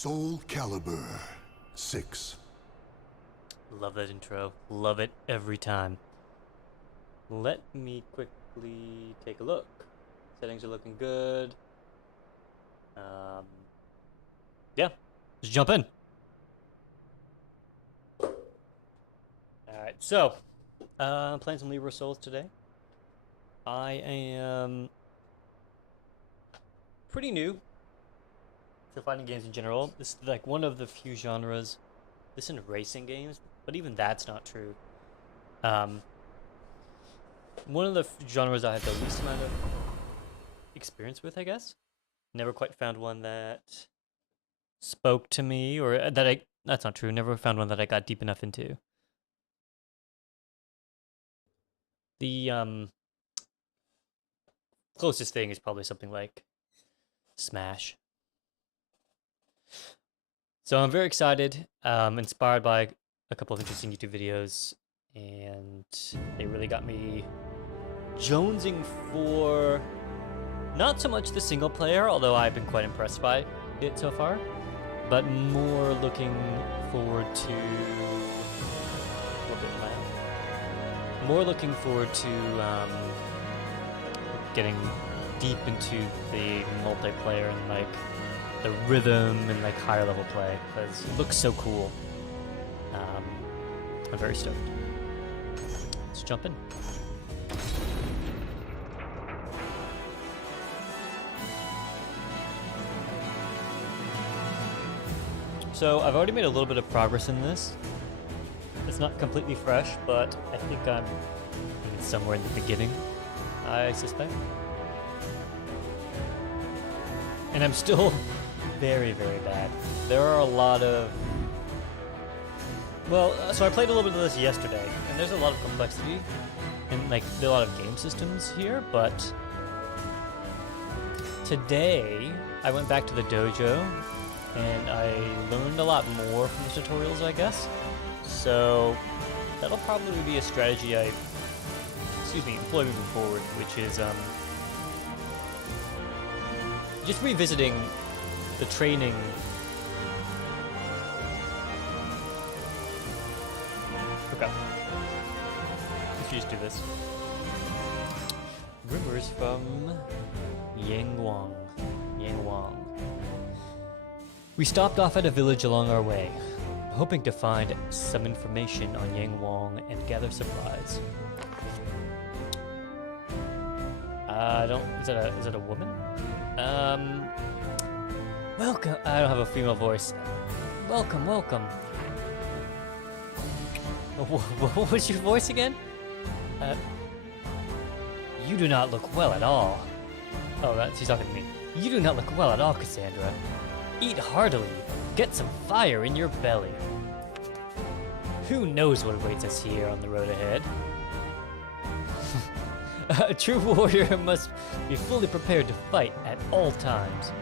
Soul Calibur 6. Love that intro. Love it every time. Let me quickly take a look. Settings are looking good. Yeah, just jump in. Alright, so, playing some Libra of Souls today. I am pretty new to fighting games in general. This is like one of the few genres, this in racing games, but even that's not true. One of the genres I have the least amount of experience with, I guess. Never quite found one that spoke to me, or that's not true. Never found one that I got deep enough into. The closest thing is probably something like Smash. So I'm very excited, inspired by a couple of interesting YouTube videos, and they really got me jonesing for not so much the single player, although I've been quite impressed by it so far, but more looking forward to more looking forward to getting deep into the multiplayer and like the rhythm and like higher level play, because it looks so cool. I'm very stoked. Let's jump in. So I've already made a little bit of progress in this. It's not completely fresh, but I think I'm somewhere in the beginning, I suspect. And I'm still very, very bad. There are a lot of... Well, so I played a little bit of this yesterday, and there's a lot of complexity, and like, there are a lot of game systems here, but today I went back to the dojo, and I learned a lot more from the tutorials, I guess. So that'll probably be a strategy I employ moving forward, which is just revisiting the training. Okay. Let's just do this. Rumors from Yangwang. We stopped off at a village along our way, hoping to find some information on Yangwang and gather supplies. Is it a woman? Welcome. I don't have a female voice. Welcome. What was your voice again? You do not look well at all. Oh, she's talking to me. You do not look well at all, Cassandra. Eat heartily. Get some fire in your belly. Who knows what awaits us here on the road ahead? A true warrior must be fully prepared to fight at all times.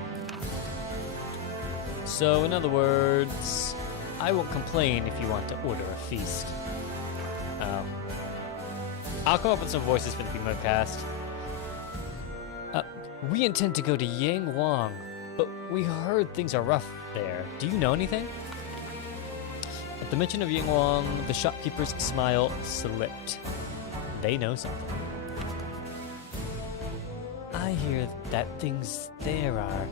So, in other words, I won't complain if you want to order a feast. I'll come up with some voices for the female cast. We intend to go to Yangwang, but we heard things are rough there. Do you know anything? At the mention of Yangwang, the shopkeeper's smile slipped. They know something. I hear that things there are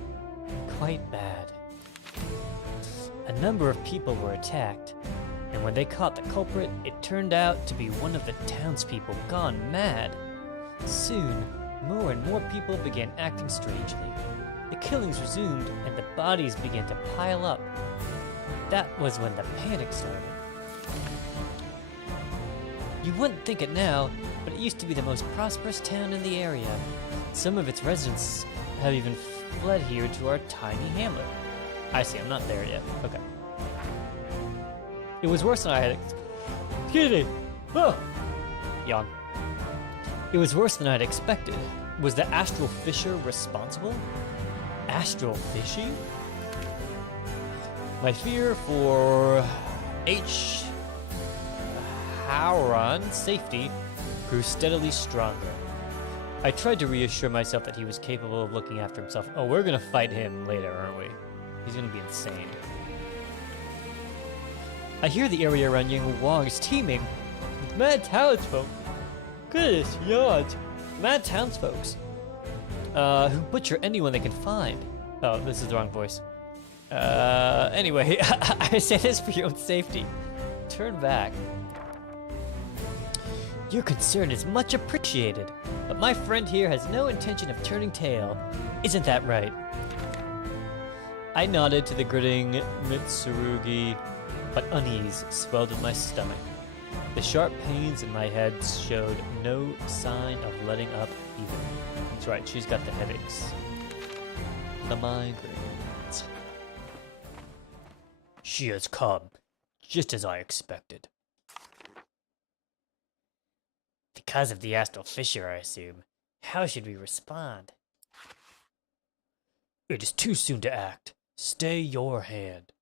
quite bad. A number of people were attacked, and when they caught the culprit, it turned out to be one of the townspeople gone mad. Soon, more and more people began acting strangely. The killings resumed, and the bodies began to pile up. That was when the panic started. You wouldn't think it now, but it used to be the most prosperous town in the area. Some of its residents have even fled here to our tiny hamlet. I see, I'm not there yet. Okay. It was worse than I had Excuse me! Oh! Yawn. It was worse than I had expected. Was the astral fisher responsible? Astral fishing? My fear for Howron's safety grew steadily stronger. I tried to reassure myself that he was capable of looking after himself. Oh, we're gonna fight him later, aren't we? He's gonna be insane. I hear the area around Yinghuang is teeming with mad townsfolk. Goodness, yards. Mad townsfolks. Who butcher anyone they can find. Oh, this is the wrong voice. Anyway, I say this for your own safety. Turn back. Your concern is much appreciated, but my friend here has no intention of turning tail. Isn't that right? I nodded to the grinning Mitsurugi, but unease swelled in my stomach. The sharp pains in my head showed no sign of letting up either. That's right, she's got the headaches. The migraines. She has come, just as I expected. Because of the astral fissure, I assume. How should we respond? It is too soon to act. Stay your hand.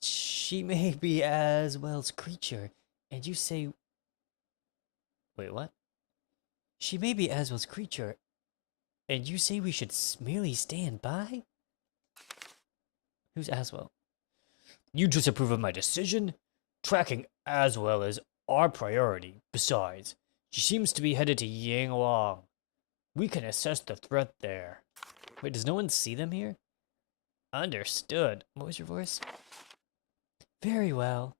She may be Aswell's creature, and you say... Wait, what? She may be Aswell's creature, and you say we should merely stand by? Who's Aswell? You disapprove of my decision? Tracking Aswell is our priority. Besides, she seems to be headed to Yangwang. We can assess the threat there. Wait, does no one see them here? Understood. What was your voice? Very well.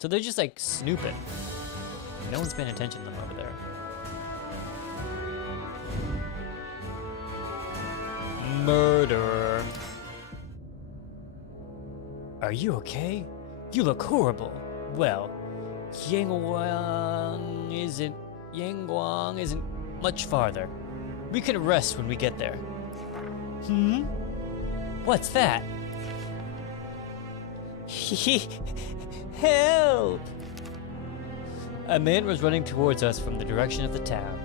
So they're just like snooping. No one's paying attention to them over there. Murderer. Are you okay? You look horrible. Well, Yangwang isn't much farther. We can rest when we get there. What's that? Help! A man was running towards us from the direction of the town.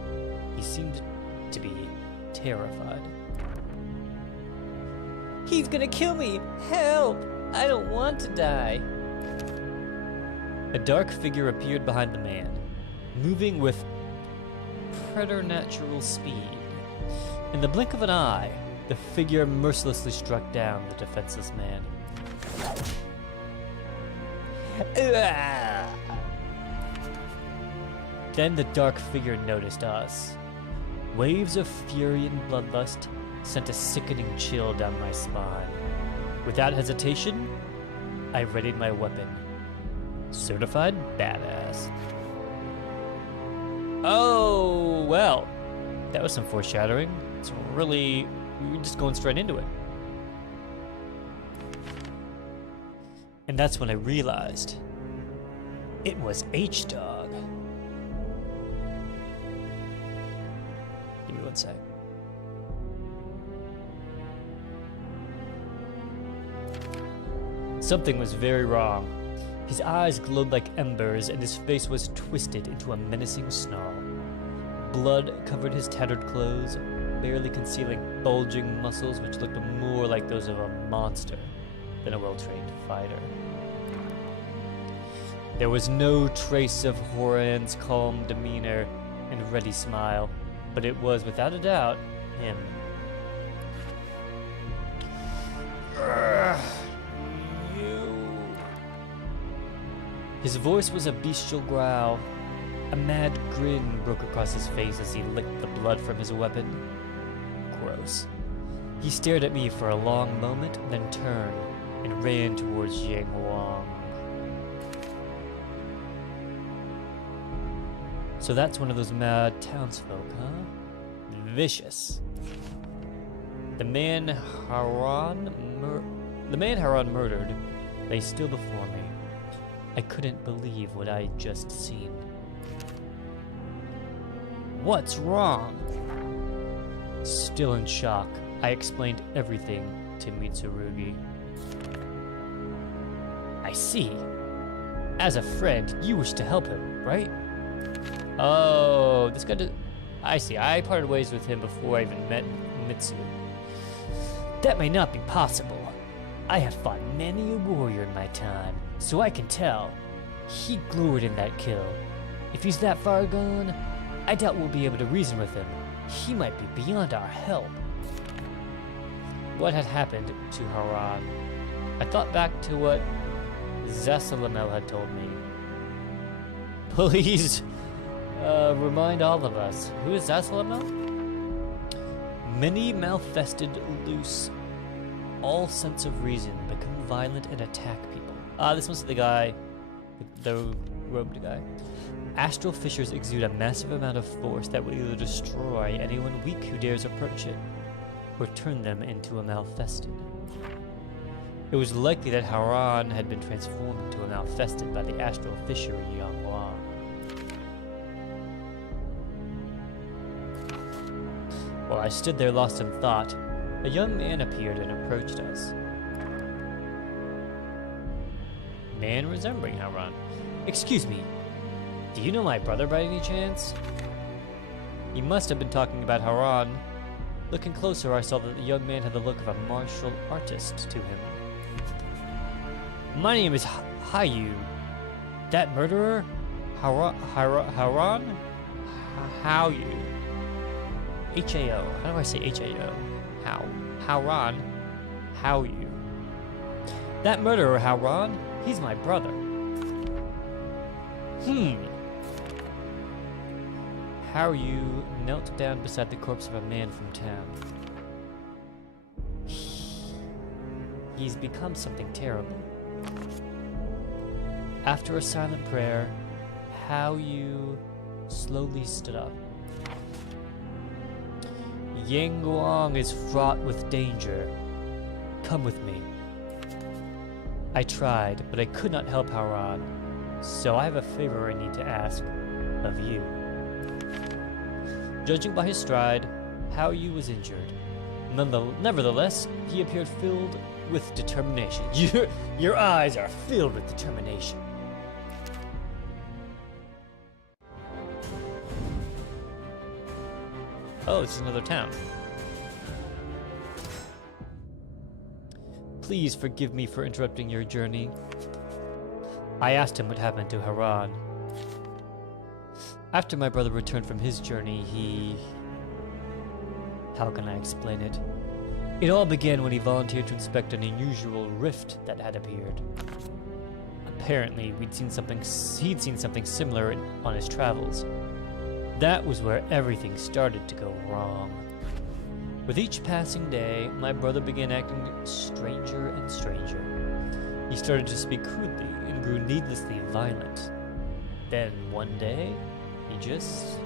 He seemed to be terrified. He's gonna kill me! Help! I don't want to die. A dark figure appeared behind the man, moving with preternatural speed. In the blink of an eye, the figure mercilessly struck down the defenseless man. Then the dark figure noticed us. Waves of fury and bloodlust sent a sickening chill down my spine. Without hesitation, I readied my weapon. Certified badass. Oh, well. That was some foreshadowing. It's really... we were just going straight into it. And that's when I realized it was H-Dog. Give me one sec. Something was very wrong. His eyes glowed like embers, and his face was twisted into a menacing snarl. Blood covered his tattered clothes, barely concealing bulging muscles which looked more like those of a monster than a well-trained fighter. There was no trace of Horan's calm demeanor and ready smile, but it was without a doubt him. His voice was a bestial growl. A mad grin broke across his face as he licked the blood from his weapon. Gross. He stared at me for a long moment, then turned and ran towards Yangwang. So that's one of those mad townsfolk, huh? Vicious. The man Haran murdered lay still before me. I couldn't believe what I had just seen. What's wrong? Still in shock, I explained everything to Mitsurugi. I see. As a friend, you wish to help him, right? Oh, this guy did... I see. I parted ways with him before I even met Mitsu. That may not be possible. I have fought many a warrior in my time, so I can tell. He gloried in that kill. If he's that far gone, I doubt we'll be able to reason with him, he might be beyond our help. What had happened to Haran? I thought back to what Zasalamel had told me. Please, remind all of us, who is Zasalamel? Many malfested loose all sense of reason, become violent and attack people. This must be the guy, the robed guy. Astral fissures exude a massive amount of force that will either destroy anyone weak who dares approach it, or turn them into a malfested. It was likely that Haran had been transformed into a malfested by the astral fishery Yangwang. While I stood there lost in thought, a young man appeared and approached us. Man resembling Haran. Excuse me, do you know my brother by any chance? He must have been talking about Haran. Looking closer, I saw that the young man had the look of a martial artist to him. My name is Hayu. That murderer? Haran? Hayu. H-A-O. How do I say H-A-O? How? Haran? Hayu. That murderer, Haran? He's my brother. Hayu knelt down beside the corpse of a man from town. He's become something terrible. After a silent prayer, Hayu slowly stood up. Yangguang is fraught with danger. Come with me. I tried, but I could not help Haran, so I have a favor I need to ask of you. Judging by his stride, Hayu was injured. Nevertheless, he appeared filled with determination. Your eyes are filled with determination. Oh, it's another town. Please forgive me for interrupting your journey. I asked him what happened to Haran. After my brother returned from his journey, how can I explain it? It all began when he volunteered to inspect an unusual rift that had appeared. Apparently, he'd seen something similar on his travels. That was where everything started to go wrong. With each passing day, my brother began acting stranger and stranger. He started to speak crudely and grew needlessly violent. Then, one day, he just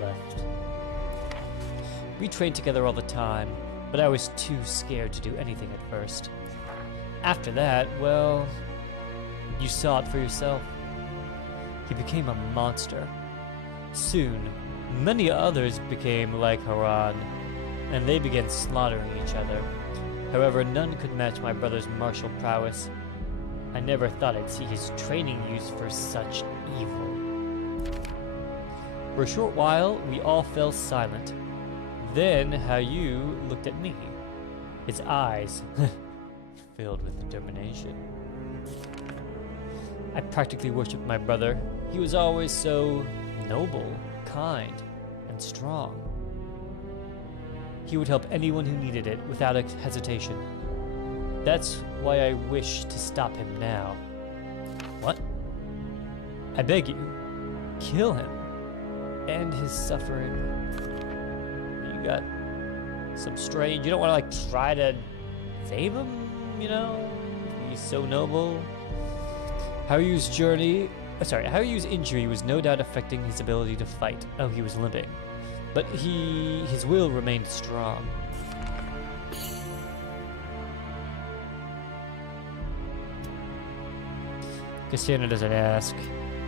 left. We trained together all the time, but I was too scared to do anything at first. After that, well, you saw it for yourself. He became a monster. Soon, many others became like Haran, and they began slaughtering each other. However, none could match my brother's martial prowess. I never thought I'd see his training used for such evil. For a short while, we all fell silent. Then Hayu looked at me, his eyes filled with determination. I practically worshipped my brother. He was always so noble, kind, and strong. He would help anyone who needed it without a hesitation. That's why I wish to stop him now. What? I beg you, kill him. End his suffering. You got some strange... You don't want to, try to save him, He's so noble. Hayu's injury was no doubt affecting his ability to fight. Oh, he was limping. But his will remained strong. Cassandra doesn't ask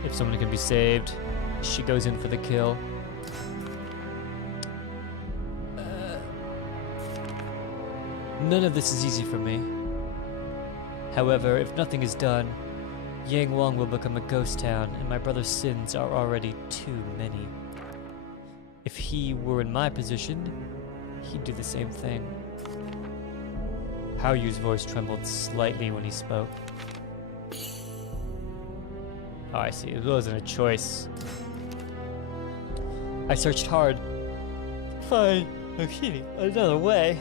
if someone can be saved. She goes in for the kill. None of this is easy for me. However, if nothing is done, Yangwang will become a ghost town, and my brother's sins are already too many. If he were in my position, he'd do the same thing. Haoyu's voice trembled slightly when he spoke. Oh, I see. It wasn't a choice. I searched hard, find another way,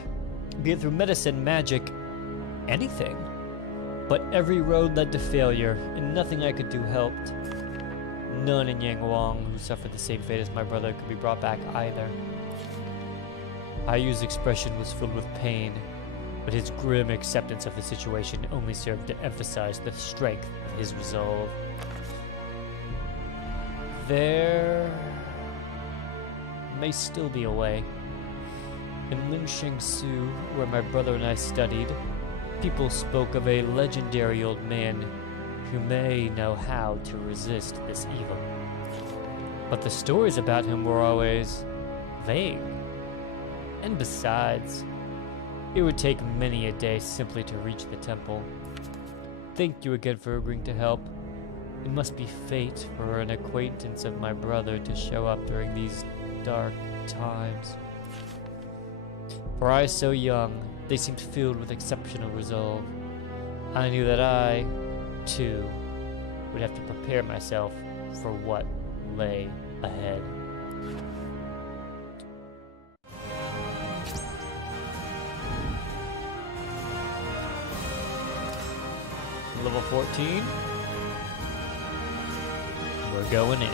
be it through medicine, magic, anything. But every road led to failure, and nothing I could do helped. None in Yang Wang, who suffered the same fate as my brother, could be brought back either. Ayu's expression was filled with pain, but his grim acceptance of the situation only served to emphasize the strength of his resolve. There may still be a way. In Linsheng Su, where my brother and I studied, people spoke of a legendary old man who may know how to resist this evil. But the stories about him were always vague. And besides, it would take many a day simply to reach the temple. Thank you again for agreeing to help. It must be fate for an acquaintance of my brother to show up during these dark times. For I, so young, they seemed filled with exceptional resolve. I knew that I, too, would have to prepare myself for what lay ahead. Level 14. We're going in.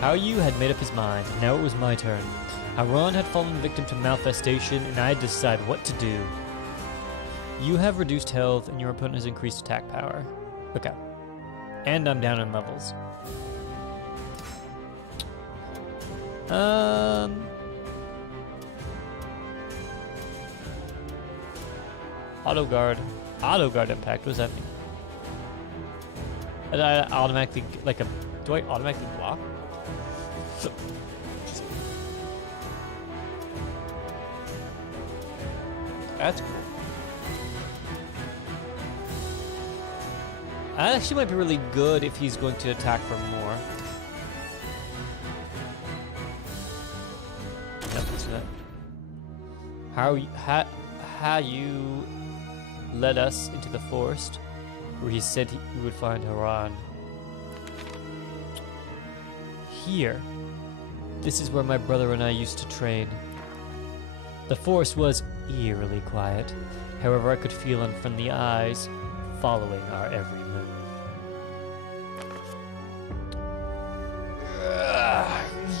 How Yu had made up his mind. Now it was my turn. Haran had fallen victim to malfestation, and I had to decide what to do. You have reduced health, and your opponent has increased attack power. Okay. And I'm down in levels. Auto guard. Auto guard impact. What does that mean? And I automatically, like a, do I automatically block? That's cool. That actually might be really good if he's going to attack for more. Yep, that's that. How you led us into the forest, where he said we would find Haran. Here. This is where my brother and I used to train. The forest was eerily quiet. However, I could feel unfriendly eyes following our every move.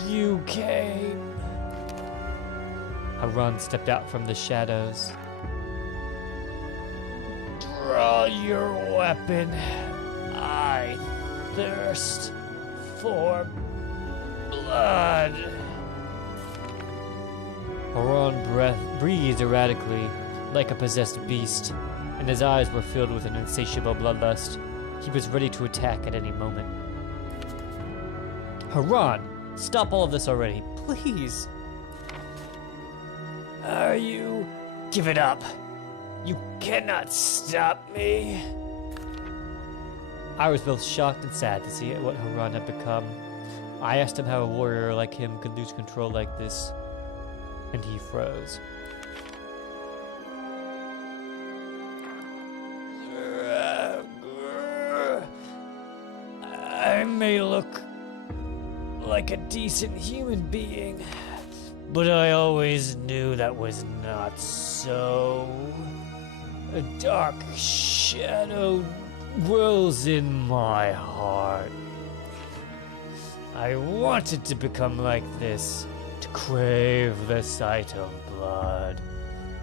You came. Haran stepped out from the shadows. Draw your weapon. I thirst for blood. Haran breathed erratically, like a possessed beast, and his eyes were filled with an insatiable bloodlust. He was ready to attack at any moment. Haran, stop all of this already, please. Are you? Give it up. You cannot stop me. I was both shocked and sad to see what Haran had become. I asked him how a warrior like him could lose control like this, and he froze. I may look like a decent human being, but I always knew that was not so. A dark shadow dwells in my heart. I wanted to become like this, to crave the sight of blood,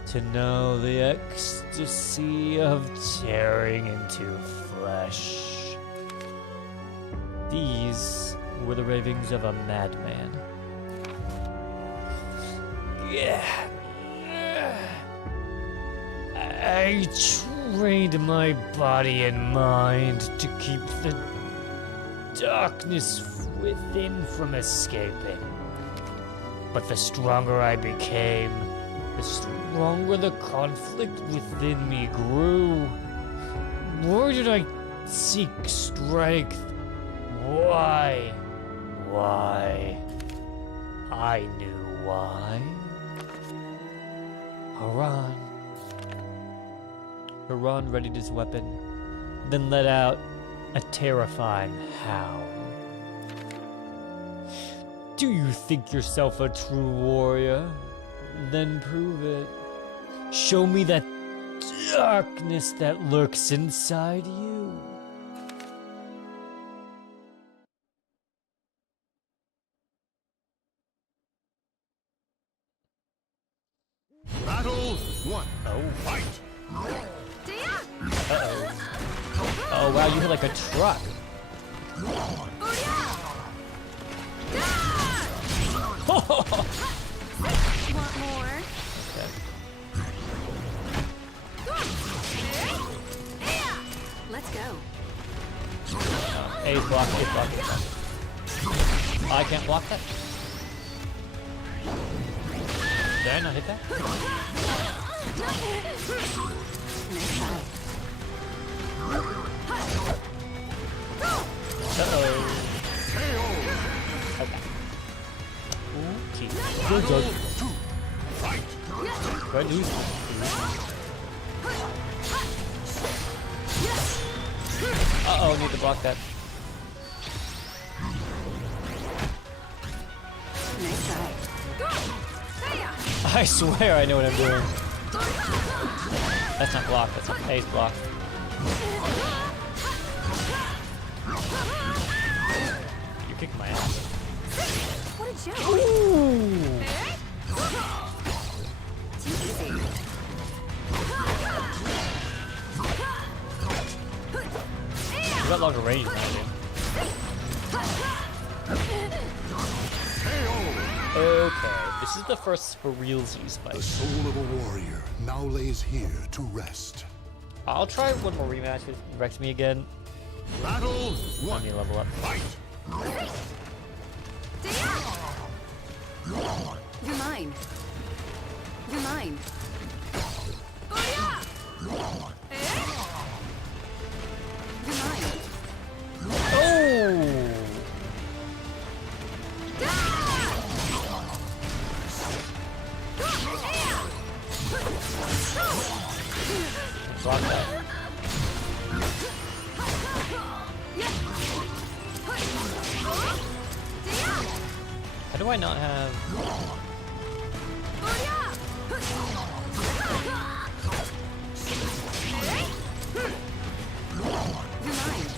to know the ecstasy of tearing into flesh. These were the ravings of a madman. I trained my body and mind to keep the darkness within from escaping. But the stronger I became, the stronger the conflict within me grew. Where did I seek strength? Why? I knew why. Haran readied his weapon, then let out a terrifying howl. Do you think yourself a true warrior? Then prove it. Show me that darkness that lurks inside you. Battle 1. Oh. Fight! Uh-oh. Oh, wow, you hit like a truck. Want more? Let's go. A's block, A's block, A's block. I can't block that. Did I not hit that? Nice try. Uh-oh. Okay. Okay. Good job. Good news. Uh-oh, need to block that. Nice try. I swear I know what I'm doing. That's not block, that's not A's block. You're kicking my ass. What a joke. Ooh! Too easy. You got longer range than I do. Okay, this is the first for realsies fight. The soul of a warrior now lays here to rest. I'll try one more rematch with Rex me again. Battle Let 1. me level up. Fight! You're mine. You're mine. You're mine. Oh! Block that. How do I not have... You're mine.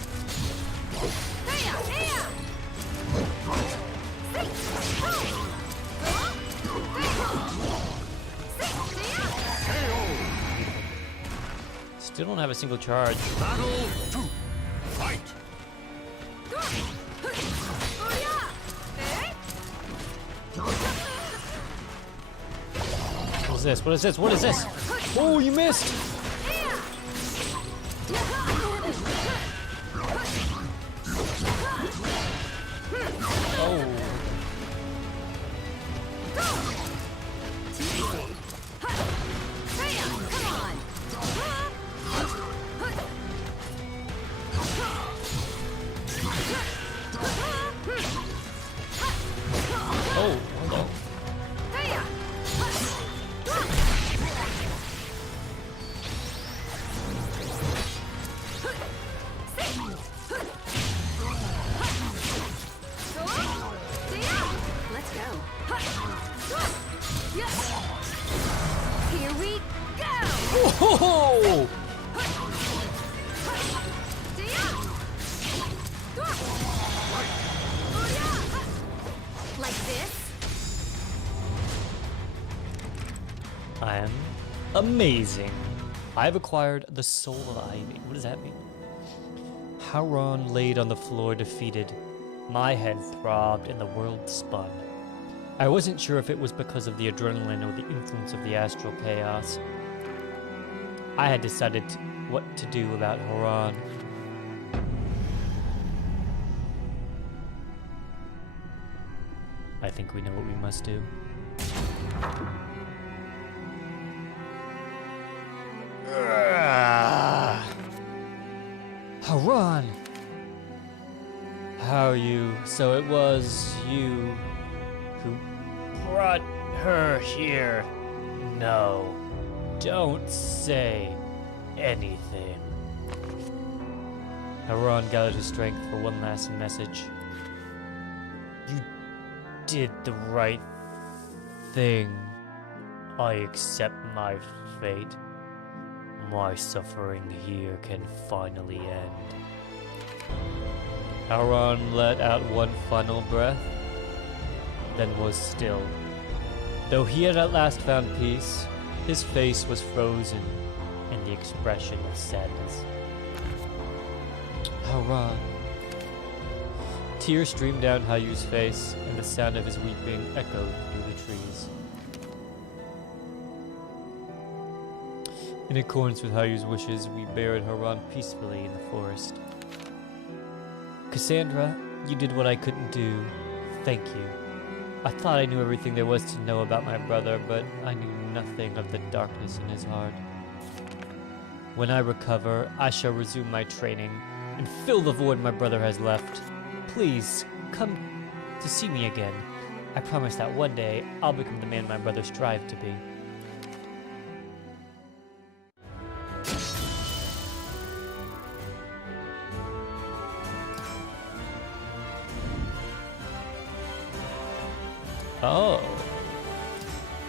Still don't have a single charge. Battle 2. Fight! What is this? What is this? What is this? Oh, you missed! Oh. Too easy. Come on. Oh, hello. Let's go. Here we go. Oh! Like this? I am amazing. I've acquired the Soul of Ivy. What does that mean? Hauron laid on the floor defeated. My head throbbed and the world spun. I wasn't sure if it was because of the adrenaline or the influence of the astral chaos. I had decided what to do about Hauron. I think we know what we must do. Hauron! How are you? So it was you who brought her here. No, don't say anything. Hauron gathered his strength for one last message. You did the right thing. I accept my fate. My suffering here can finally end. Haran let out one final breath, then was still. Though he had at last found peace, his face was frozen in the expression of sadness. Haran. Tears streamed down Hayu's face, and the sound of his weeping echoed through the trees. In accordance with Hayu's wishes, we buried Haran peacefully in the forest. Cassandra, you did what I couldn't do. Thank you. I thought I knew everything there was to know about my brother, but I knew nothing of the darkness in his heart. When I recover, I shall resume my training and fill the void my brother has left. Please, come to see me again. I promise that one day, I'll become the man my brother strived to be. Oh.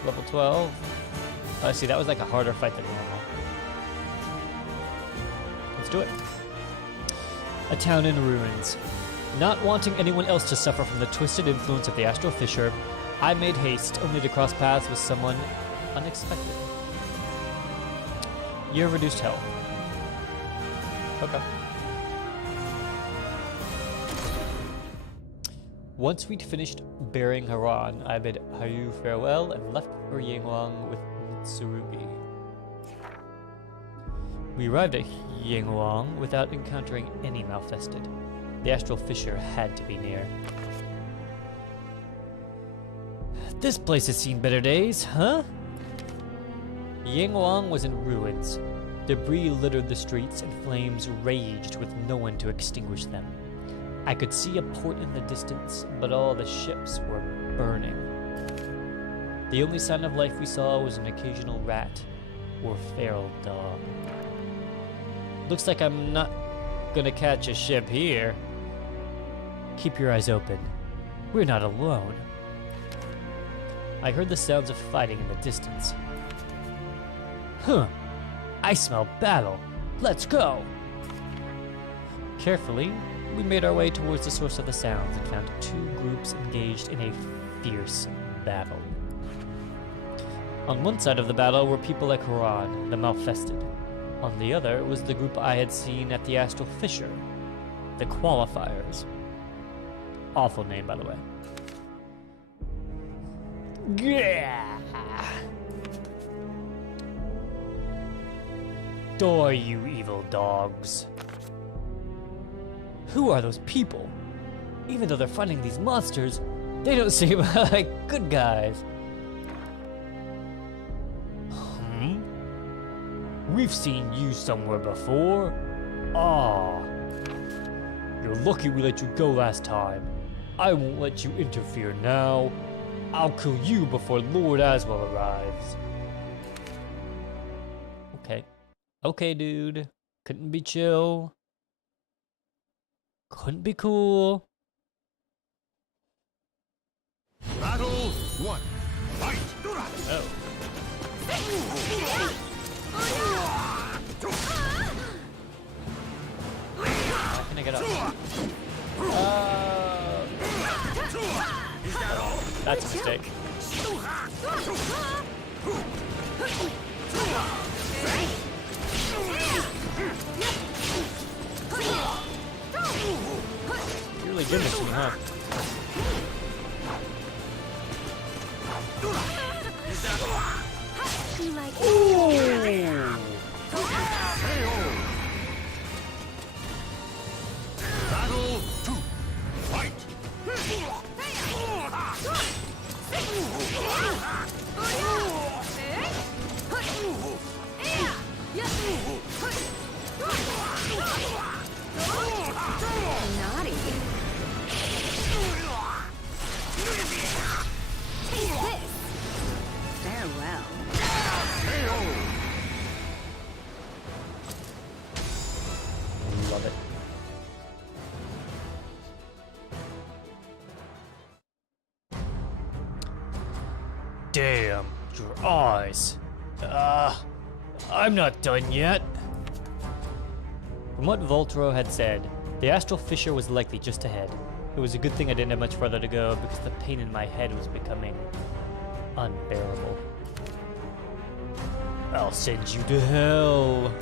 Level 12. I see, that was like a harder fight than normal. Let's do it. A town in ruins. Not wanting anyone else to suffer from the twisted influence of the Astral Fissure, I made haste, only to cross paths with someone unexpected. Year of reduced health. Okay. Once we'd finished burying Haran, I bid Hayu farewell and left for Yinglong with Mitsurugi. We arrived at Yinglong without encountering any Malfested. The Astral Fissure had to be near. This place has seen better days, huh? Yinglong was in ruins. Debris littered the streets and flames raged with no one to extinguish them. I could see a port in the distance, but all the ships were burning. The only sign of life we saw was an occasional rat or feral dog. Looks like I'm not gonna catch a ship here. Keep your eyes open. We're not alone. I heard the sounds of fighting in the distance. Huh. I smell battle. Let's go. Carefully, we made our way towards the source of the sounds and found two groups engaged in a fierce battle. On one side of the battle were people like Haran, the Malfested. On the other was the group I had seen at the Astral Fissure, the Qualifiers. Awful name, by the way. Gah! Die, you evil dogs. Who are those people? Even though they're fighting these monsters, they don't seem like good guys. We've seen you somewhere before. Ah. You're lucky we let you go last time. I won't let you interfere now. I'll kill you before Lord Aswell arrives. Okay. Okay, dude. Couldn't be chill. Couldn't be cool. Battle 1. Fight! Oh. How can I get up? That's a mistake. You're really good at this one, huh? You like it? Battle 2. Fight! Naughty. Take this. Farewell. Damn, your eyes. I'm not done yet. From what Voltro had said, the astral fissure was likely just ahead. It was a good thing I didn't have much further to go because the pain in my head was becoming unbearable. I'll send you to hell.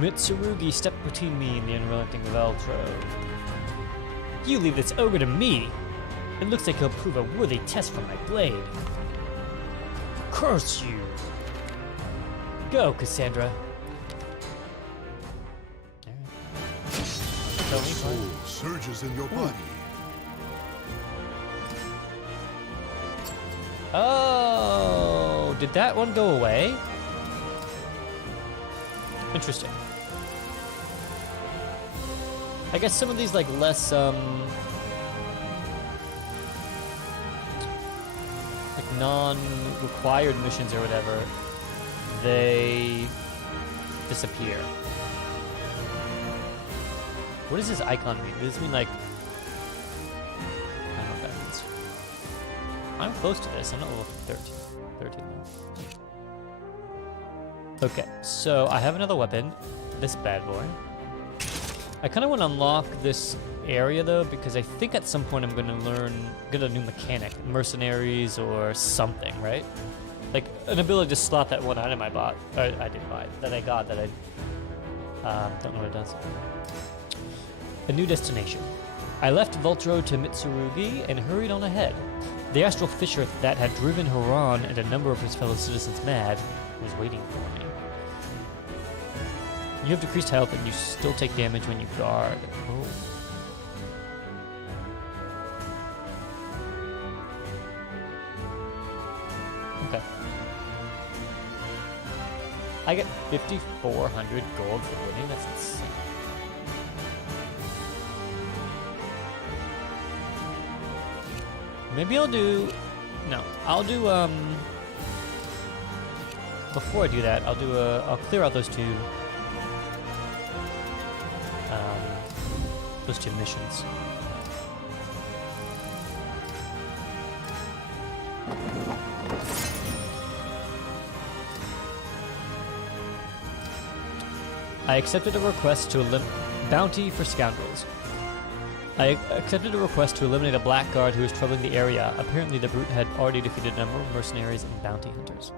Mitsurugi stepped between me and the unrelenting Voltro. You leave this ogre to me. It looks like he'll prove a worthy test for my blade. Curse you! Go, Cassandra. The soul surges in your body. Oh, did that one go away? Interesting. I guess some of these like less like non-required missions or whatever, they disappear. What does this icon mean? Does this mean like, I don't know what that means. I'm close to this. I'm not level 13 now. Okay, so I have another weapon, this bad boy. I kind of want to unlock this area though, because I think at some point I'm going to get a new mechanic, mercenaries or something, right? Like an ability to slot that one item I bought, or I didn't buy, that I got, that I don't know what it does. A new destination. I left Voltro to Mitsurugi and hurried on ahead. The astral fissure that had driven Haran and a number of his fellow citizens mad was waiting for me. You have decreased health and you still take damage when you guard. Oh. Okay. I get 5,400 gold for winning. That's insane. Maybe I'll do... No, I'll do, before I do that, I'll clear out those two missions. I accepted a request to bounty for scoundrels. I accepted a request to eliminate a blackguard who was troubling the area. Apparently the brute had already defeated a number of mercenaries and bounty hunters.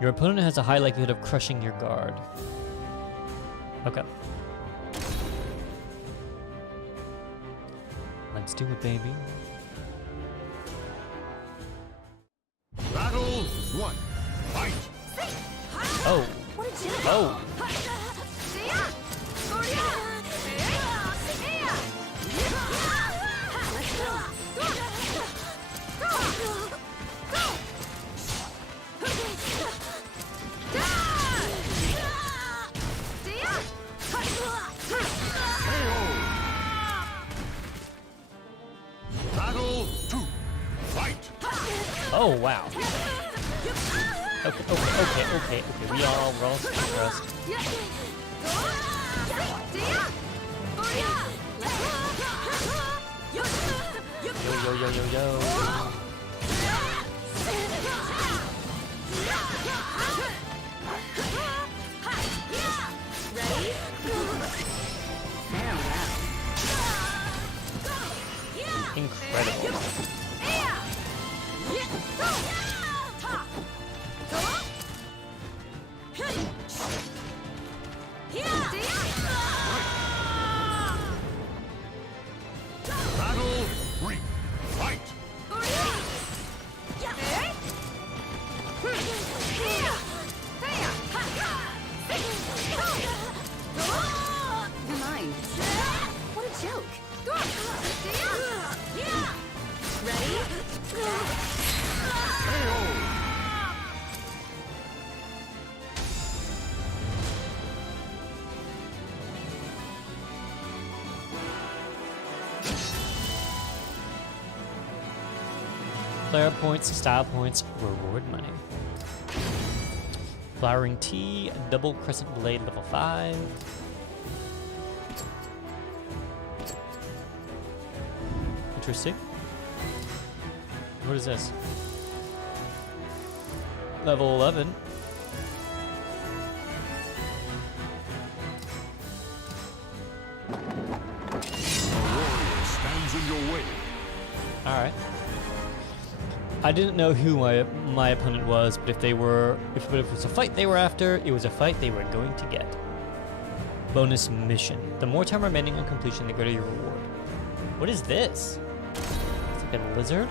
Your opponent has a high likelihood of crushing your guard. Okay. Let's do it, baby. Battle 1. Fight. Oh. Oh. Battle 2. Fight. Oh, wow. Okay. We're all stressed. Yo. Incredible. Battle 3. Fight. Mine. What a joke. Ready? Player points, style points, reward money. Flowering Tea, double crescent blade level 5. Interesting. What is this? Level 11. Stands in your way. Alright. I didn't know who my opponent was, but if it was a fight they were after, it was a fight they were going to get. Bonus mission. The more time remaining on completion, the greater your reward. What is this? It's like a lizard?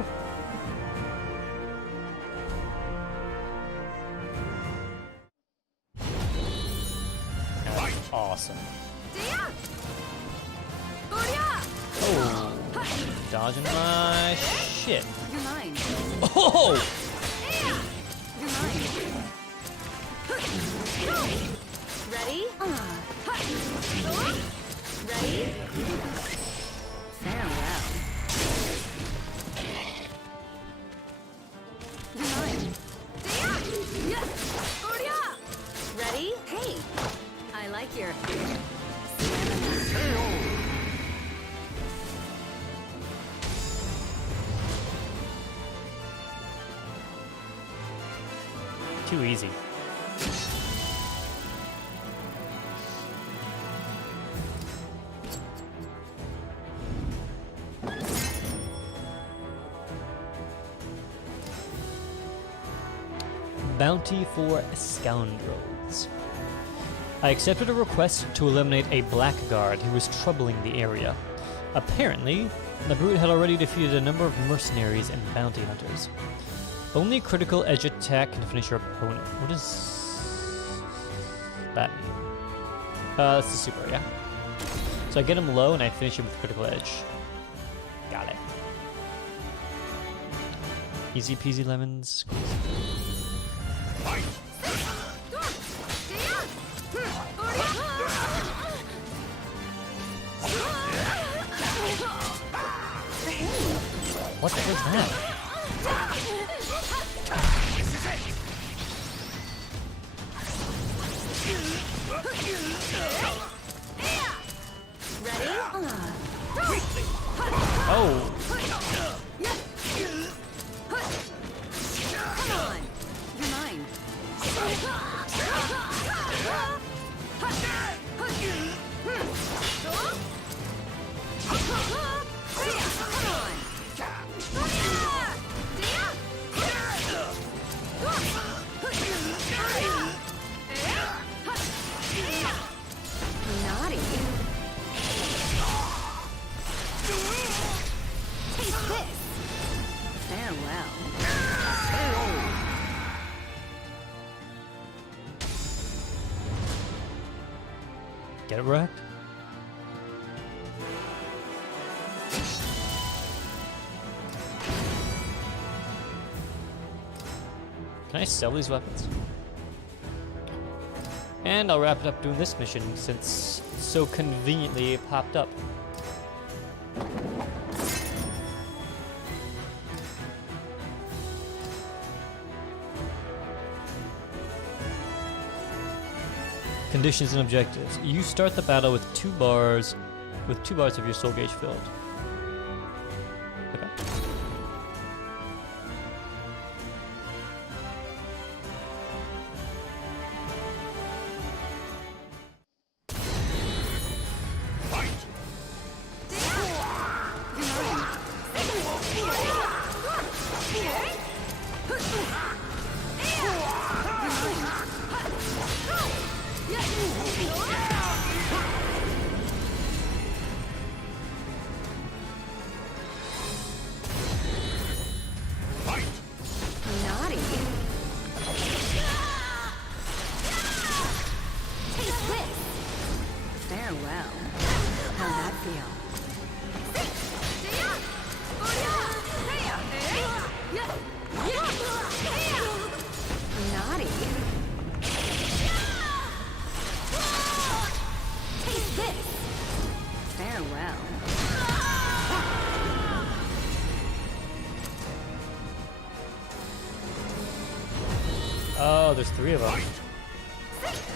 That's awesome. Oh, dodging my shit. You're mine. Oh! You're mine. Ready? Ready? Farewell. You're mine. Ready? Hey, I like your Too easy. Bounty for Scoundrels. I accepted a request to eliminate a blackguard who was troubling the area. Apparently, the brute had already defeated a number of mercenaries and bounty hunters. Only critical edge attack can finish your opponent. What does that mean? That's the super, yeah. So I get him low and I finish him with critical edge. Got it. Easy peasy lemons. What the hell is that? Oh! Come on. You're mine. Naughty. Taste this. Farewell. Get it wrecked? Can I sell these weapons? And I'll wrap it up doing this mission since so conveniently it popped up. Conditions and objectives. You start the battle with two bars of your soul gauge filled. Okay. Naughty. Taste this. Farewell. How'd that feel? Naughty. Taste this. Farewell. Oh, there's three of them.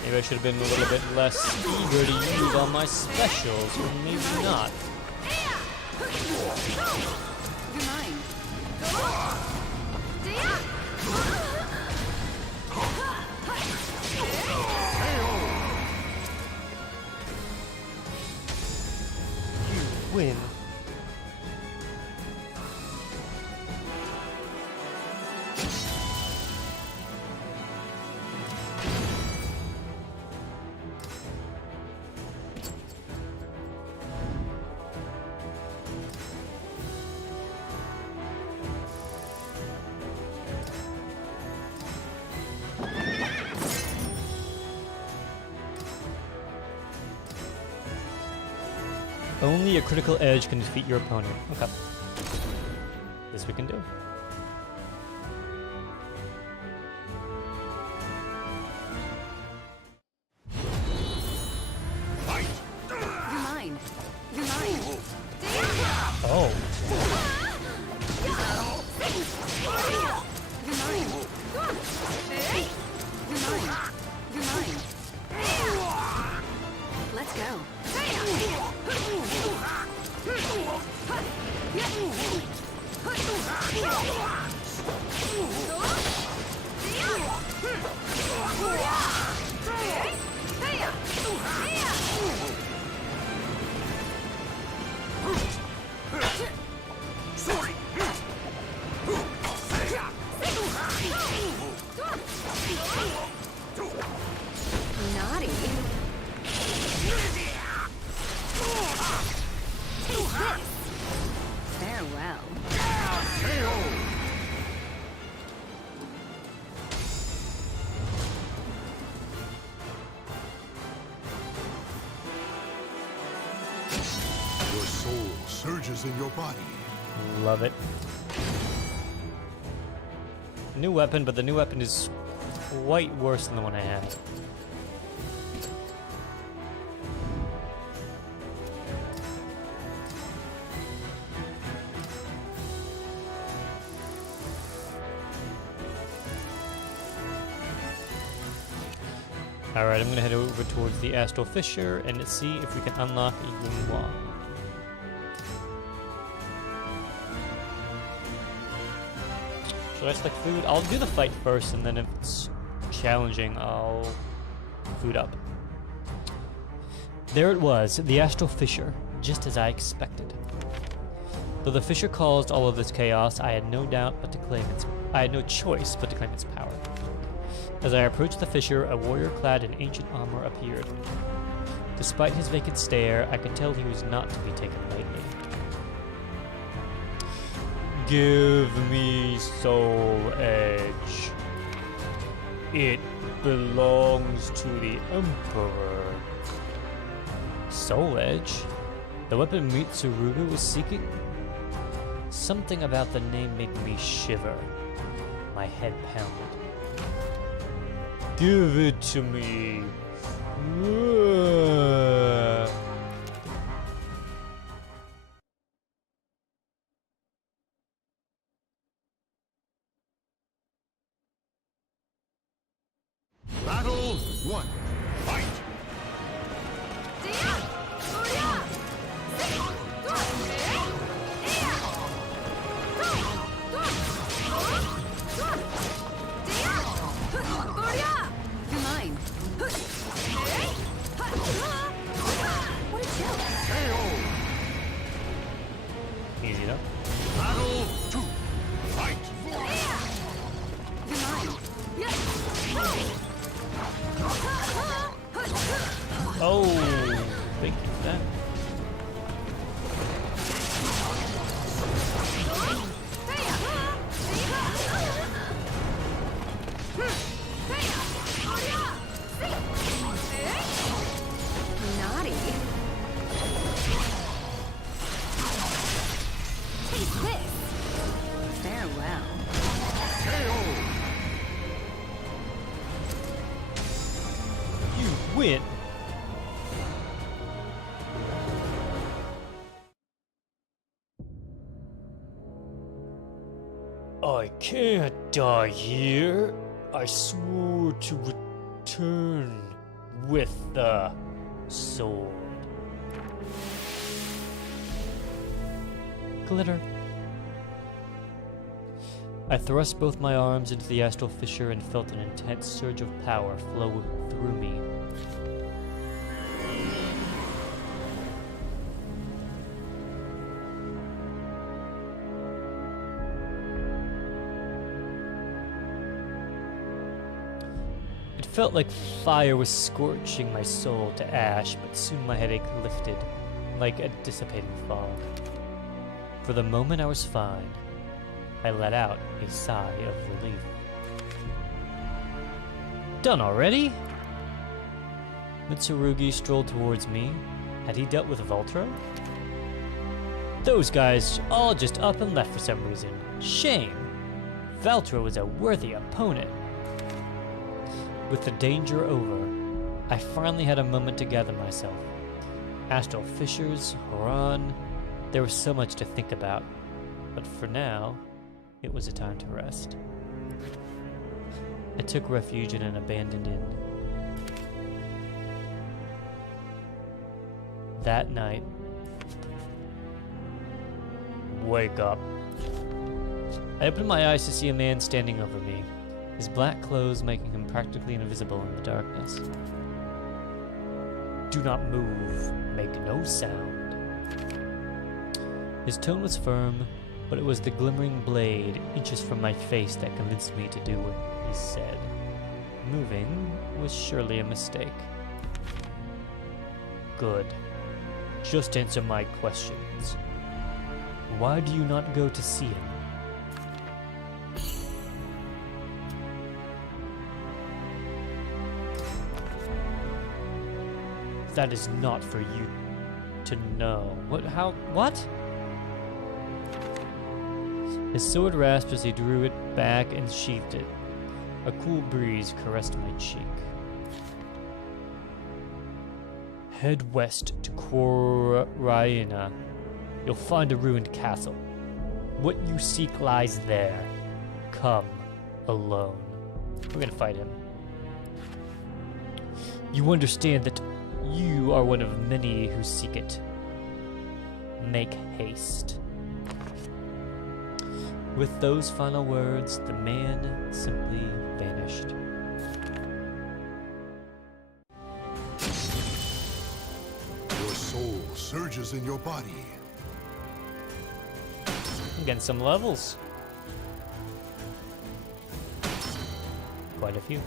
Maybe I should have been a little bit less eager to use all my specials, or maybe not. You're mine. Only a critical edge can defeat your opponent. Okay. This we can do. Fight! You're mine. You're mine. Oh. You're mine. You're mine. You're mine. Let's go. Naughty. Take this. Farewell. Your soul surges in your body. Love it. New weapon, but the new weapon is quite worse than the one I had. Alright, I'm gonna head over towards the Astral Fissure and see if we can unlock a Yunhua. Should I select food? I'll do the fight first, and then if it's challenging, I'll food up. There it was, the Astral Fissure, just as I expected. Though the fissure caused all of this chaos, I had no choice but to claim its power. As I approached the fissure, a warrior clad in ancient armor appeared. Despite his vacant stare, I could tell he was not to be taken lightly. Give me Soul Edge. It belongs to the Emperor. Soul Edge? The weapon Mitsurugi was seeking? Something about the name made me shiver. My head pounded. Give it to me. Battle 1. Fight! You're mine. What a joke. Easy enough. Battle 2. Fight! You're mine. Oh, thank you for that. Naughty. Take this. Farewell. You win. I can't die here. I swore to return with the sword. Glitter. I thrust both my arms into the astral fissure and felt an intense surge of power flow through me. It felt like fire was scorching my soul to ash, but soon my headache lifted, like a dissipating fog. For the moment I was fine. I let out a sigh of relief. Done already? Mitsurugi strolled towards me. Had he dealt with Voltro? Those guys all just up and left for some reason. Shame. Valtra was a worthy opponent. With the danger over, I finally had a moment to gather myself. Astral fissures, Horan, there was so much to think about. But for now, it was a time to rest. I took refuge in an abandoned inn. That night, wake up. I opened my eyes to see a man standing over me, his black clothes making him practically invisible in the darkness. Do not move, make no sound. His tone was firm, but it was the glimmering blade inches from my face that convinced me to do what he said. Moving was surely a mistake. Good. Just answer my questions. Why do you not go to see him? That is not for you to know. What? His sword rasped as he drew it back and sheathed it. A cool breeze caressed my cheek. Head west to Korayina. You'll find a ruined castle. What you seek lies there. Come alone. We're gonna fight him. You understand that you are one of many who seek it. Make haste. With those final words, the man simply vanished. Your soul surges in your body. I'm getting some levels. Quite a few.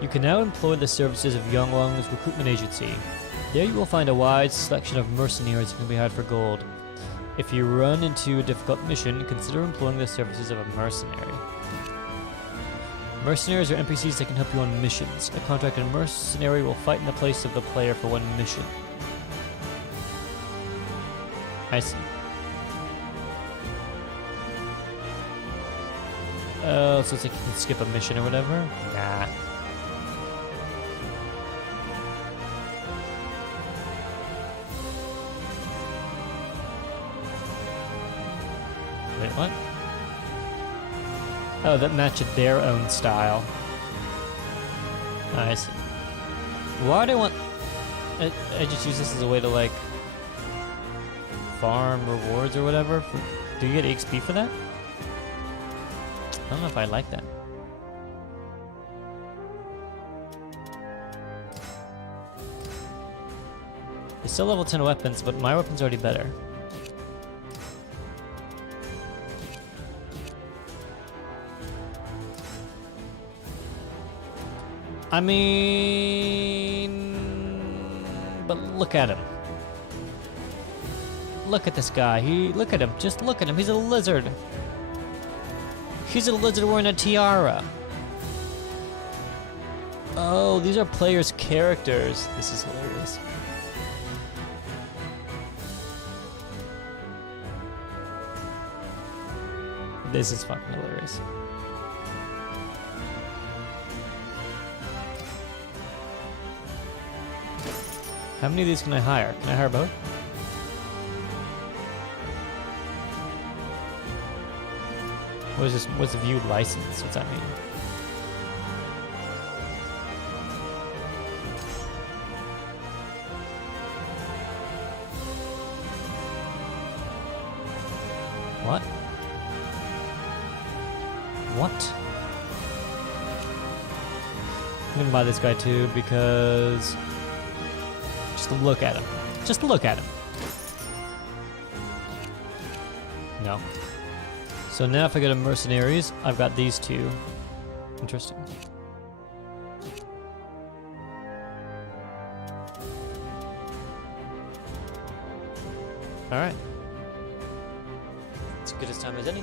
You can now employ the services of Yonglong's recruitment agency. There you will find a wide selection of mercenaries who can be hired for gold. If you run into a difficult mission, consider employing the services of a mercenary. Mercenaries are NPCs that can help you on missions. A contracted mercenary will fight in the place of the player for one mission. I see. Oh, so it's like you can skip a mission or whatever? Nah. Wait, what? Oh, that matched their own style. I see. Why do I want... I just use this as a way to, like, farm rewards or whatever. Do you get XP for that? I don't know if I like that. They still level 10 weapons, but my weapon's already better. I mean, but look at him. Look at this guy. Look at him. Just look at him. He's a lizard. He's a lizard wearing a tiara. Oh, these are players' characters. This is hilarious. This is fucking hilarious. How many of these can I hire? Can I hire both? What is this? What's the view license? What's that mean? What? What? I'm gonna buy this guy too because just look at him. Just look at him. No. So now if I go to mercenaries, I've got these two. Interesting. Alright. this time as any.